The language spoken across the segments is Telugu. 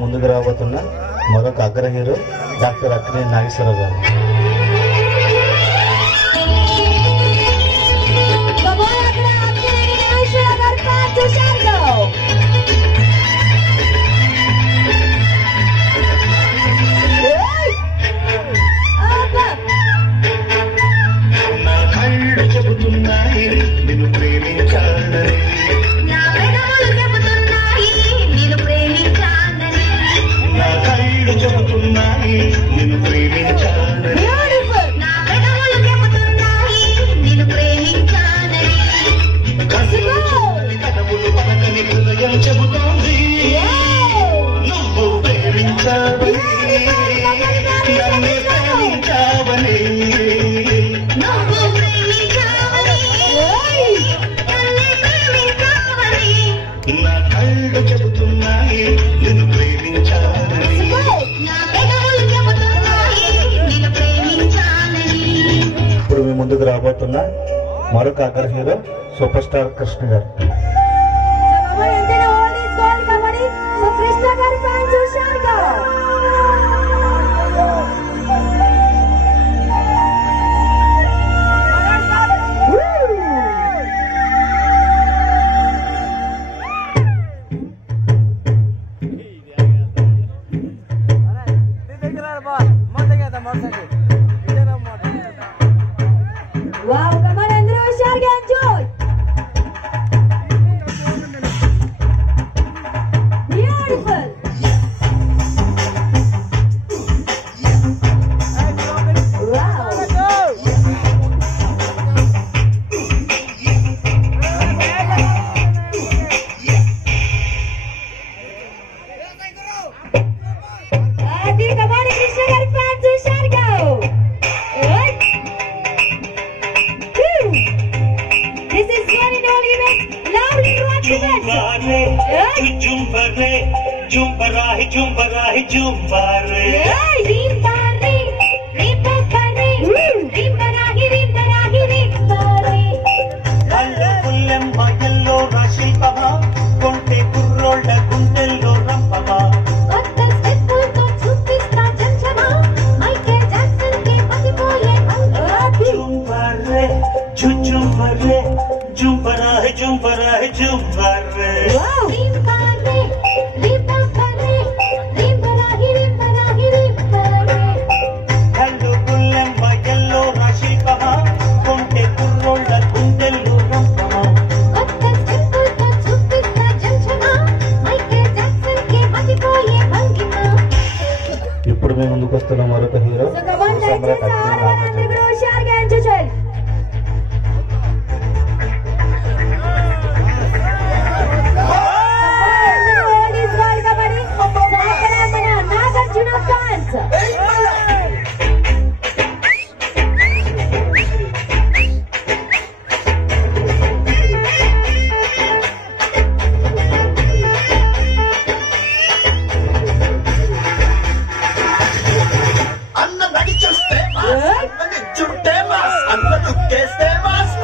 ముందుకు రాబోతున్న మరొక అగ్ర హీరో డాక్టర్ అక్కినేని నాగేశ్వరరావు గారు. ఇప్పుడు మీ ముందుకు రాబోతున్న మరొక అగ్ర హీరో సూపర్ స్టార్ కృష్ణ గారు. Wow, come on, Andrew, husharga enjoy. Beautiful. Wow. Adi, come on, Krishna Gari fans, husharga. This is one and only event. Loudly rock the best. Jumbare, jumbare, jumbare, jumbare. Rimbare, rimbare, rimbare, rimbare, rimbare. Allu kullemma yello rashilpama, konte kurrolda gundello rampama. Kotta step to chupista janchama, Michael Jackson ke patipoye angi. Jumbare, jumbare, jumbare, jumbare, jumbare. Wow. Rimbare, rimbare, rimbare, rimbare, rimbare. Allu kullemma yello rashilpama, konte kurrolda gundello rampama. Kotta step to chupista janchama, Michael Jackson ke patipoye angi. ఇప్పుడు మీ ముందుకు వస్తున్న మరొక hero So come on, Samrat dance Akkineni our Nagarjuna. Andrew husharga enjoy. అన్న నడిచొస్తే మాస్, అన్న నిల్చుంటే మాస్, అన్న దుక్కేస్తే మాస్,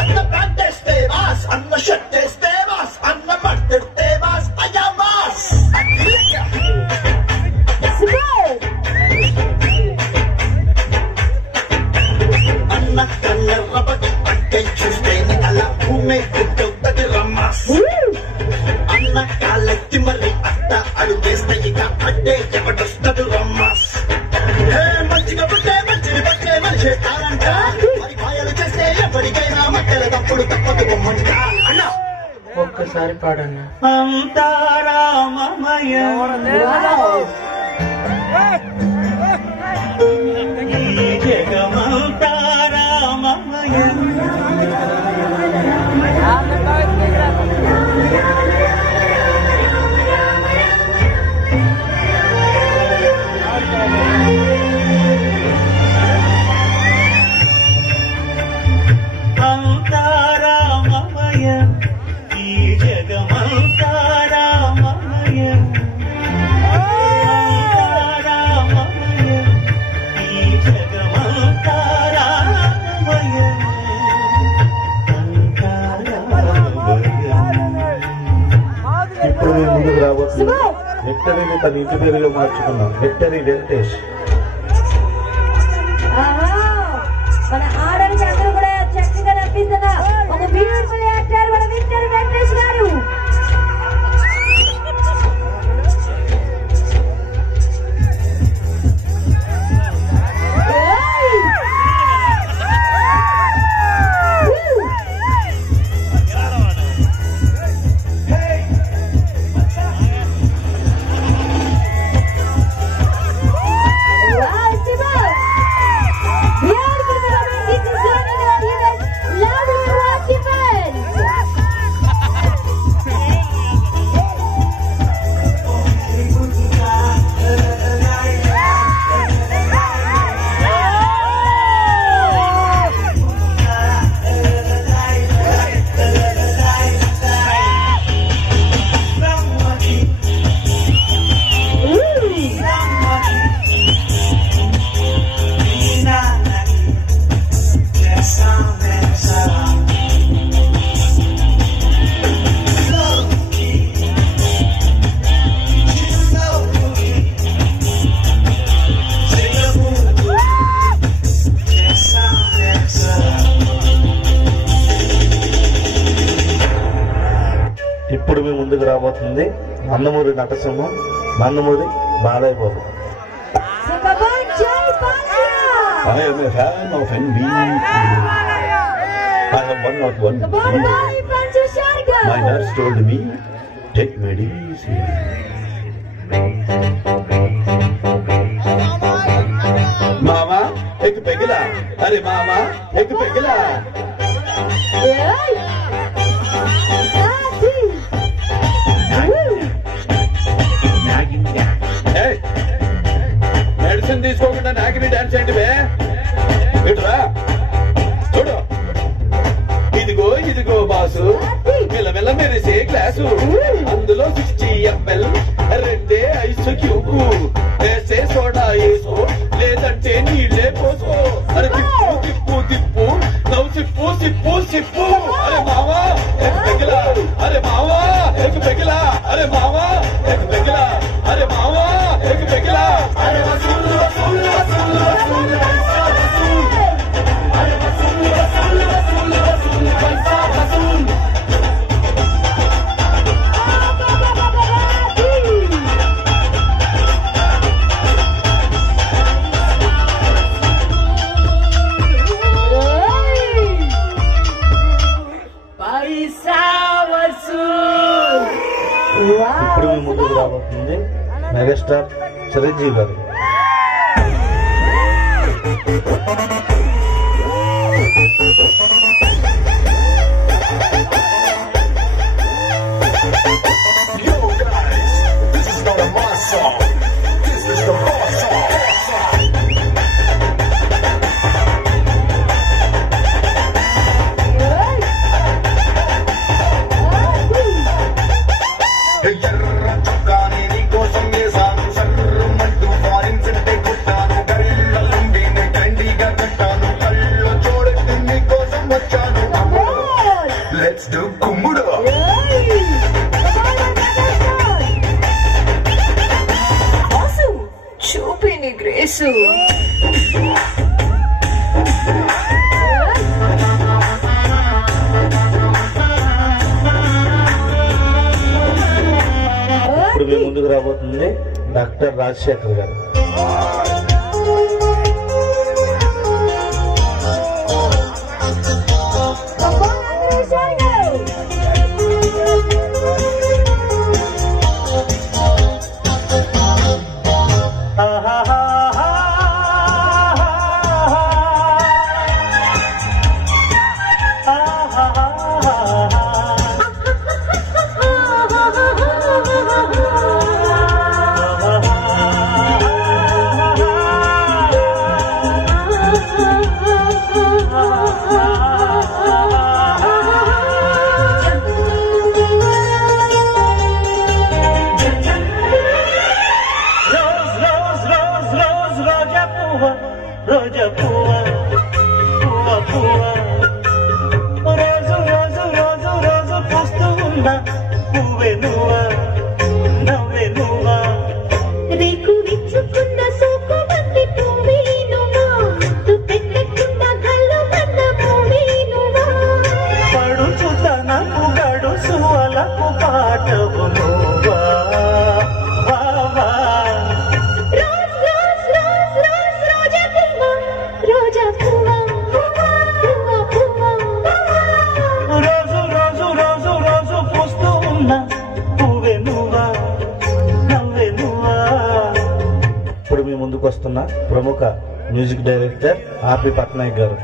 అన్న ప్యాంటేస్తే మాస్, అన్న షర్టేస్తే మాస్, అన్న మట్టెడితే మాస్, అయ్యా మాస్. అన్న కన్నెర్రబడి పట్టే చూస్తేనే అలా భూమి గుర్తొద్దది రమ్మాస్. అన్న కాలెత్తి మరి అత్త అడుగేస్తే ఇక అడ్డే ఎవడొస్తదు రమ్మాస్. మంచిగా పుట్టే మంచిని పట్టే మనిషి తారంట, మరి మాయలు చేస్తే ఎవరికైనా మట్టెల తప్పుడు తప్పదు బొమ్మంట. అన్న ఒక్కసారి పాడన్నా. అంతా రామమయ ఈ జగమంతా రామమయ. అంతా రామమయ, ఈ జగమంతా రామమయ. పేరును తన ఇంటి పేరుగా మార్చుకున్నాం. విక్టరీ వెంకటేష్. మన ఆడవాళ్ళకి అందరూ కూడా చక్కగా నప్పిస్తున్న ఒక బ్యూటిఫుల్ యాక్టర్ మన విక్టరీ వెంకటేష్ గారు. ఇప్పుడు మీ ముందుకు రాబోతుంది Nandamuri నటసింహం, Nandamuri Balayya Babu. I am a fan of NBC. I have 101 fever. My nurse told me, take medicine. Mama, ek pegla. Arey mama, ek pegla. Hey, medicine తీసుకోకుండా నాకిని డాన్స్ ఏంటి ఇటురా చూడు. ఇదిగో ఇదిగో బాసు, మెల్లమెల్ల మెరిసే గ్లాసు, అందులో 60 ml, 2 ఐస్ క్యూబ్, వేసే సోడా వేసుకో, లేదంటే నీళ్ళే పోసుకో. అరే తిప్పు తిప్పు తిప్పు, నవ్వు సిప్పు సిప్పు సిప్పు. అరే మావా ఎక్ పెగిలా, అరే మావా ఎక్ పెగిలా, అరే మావా ఎక్ పెగిలా, అరే మావా ఎక్ పెగిలా. అరే వసూలు వసూలు వసూలు వసూలు పైసా వసూలు, అరే వసూలు వసూలు వసూలు వసూలు పైసా వసూలు. ఇప్పుడు మీ ముందుకు రాబోతుంది మెగాస్టార్ చిరంజీవి గారు. Yo guys, this is not a mass song. This is the boss song. ఎర్ర చొక్కాని నీ కోసం వేసాను, సర్రమంటూ ఫారిన్ సెంటే కొట్టాను, గళ్ళలుండి నే ట్రెండీగా కట్టాను, కళ్ళు చూడట్టి నీ కోసం వచ్చాను. లెట్స్ డూ కుమ్ముడు. చూపి నీ గ్రేసు. ఇప్పుడు మీ ముందుకు రాబోతుంది డాక్టర్ రాజశేఖర్ గారు. విచ్చుకున్న సోకు బండి పువ్వేనువా ముద్దు పెట్టకుండా కళ్ళు కన్న పువ్వేనువా పడుచుతనపు గడుసువలకు పాటవు నువ్వా వావా రోజ్ రోజ్ రోజ్ రోజ్ రోజా పువ్వా పువ్వా పువ్వా రోజు రోజు రోజు రోజు పూస్తూ ఉన్న పువ్వే నువ్వా నవ్వే నువ్వా. ఇప్పుడు మీ ముందుకు వస్తున్న ప్రముఖ మ్యూజిక్ డైరెక్టర్ ఆర్పి పట్నాయక్ గారు.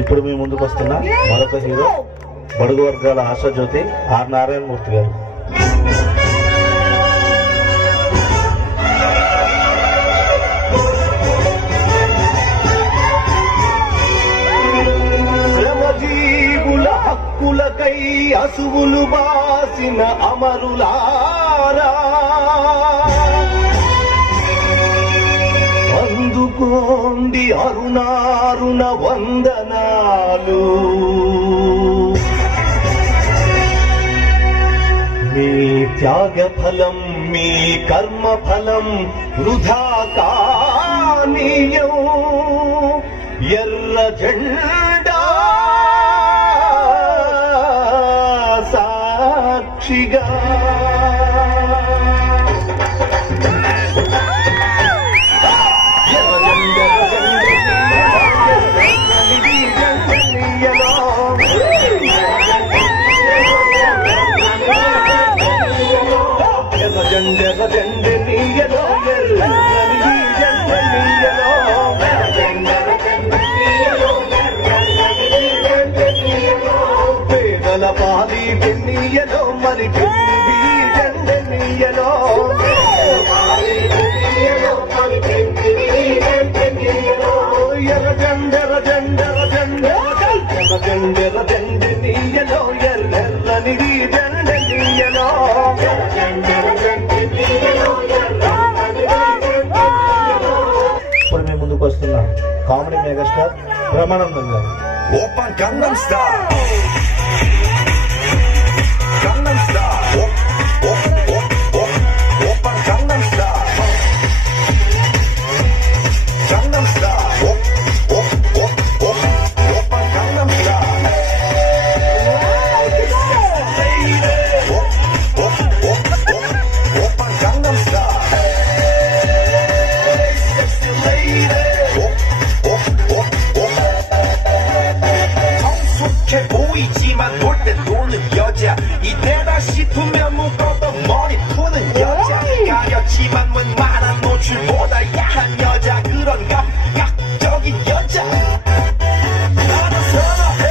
ఇప్పుడు మీ ముందుకు వస్తున్న మరొక హీరో బడుగు వర్గాల ఆశాజ్యోతి ఆర్ నారాయణమూర్తి గారు. శ్రమజీవుల హక్కులకై అసువులు బాసిన అమరులారా అందుకోండి అరుణారుణ వందనాలు. మీ త్యాగ ఫలం మీ కర్మ ఫలం వృధా కానీయం ఎర్ర జెండా సాక్షిగా పేదల పాలి పెన్నీయలో మరి జెండెన్నీయలో ఎర్ర జెండెర జెండెర జెండెర జెండెర జెండెన్నీయలో ఎర్రని జెండెన్నీయలో ఇప్పుడు మేము ముందుకు వస్తున్న కామెడీ మెగాస్టార్ బ్రహ్మానందం గారు. 오빤 강남스타일 강남스타일 오빤 강남스타일 강남스타일 오빤 강남스타일 오빤 강남스타일 sexy lady 성숙해 보이지만 놀 때 노는 여자 이때다 싶으면 묶었던 머리 푸는 여자 가렸지만 웬만한 노출보다 야한 여자 그런 감각적인 여자 나는 선호해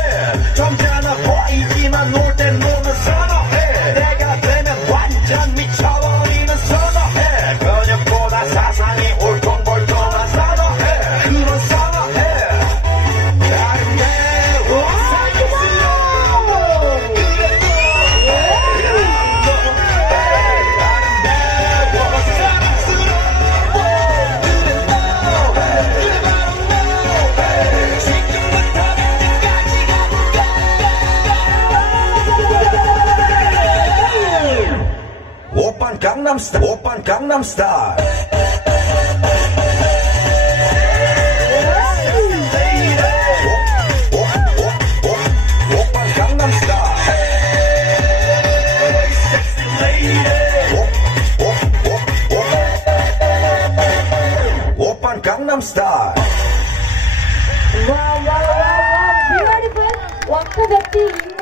점잖아 보이지만 놀 때 노는 선호해 내가 되면 완전 미쳐버리는 선호해 근육보다 사상이 울퉁불퉁한 선호해 그런 선호해 오빤 강남스타일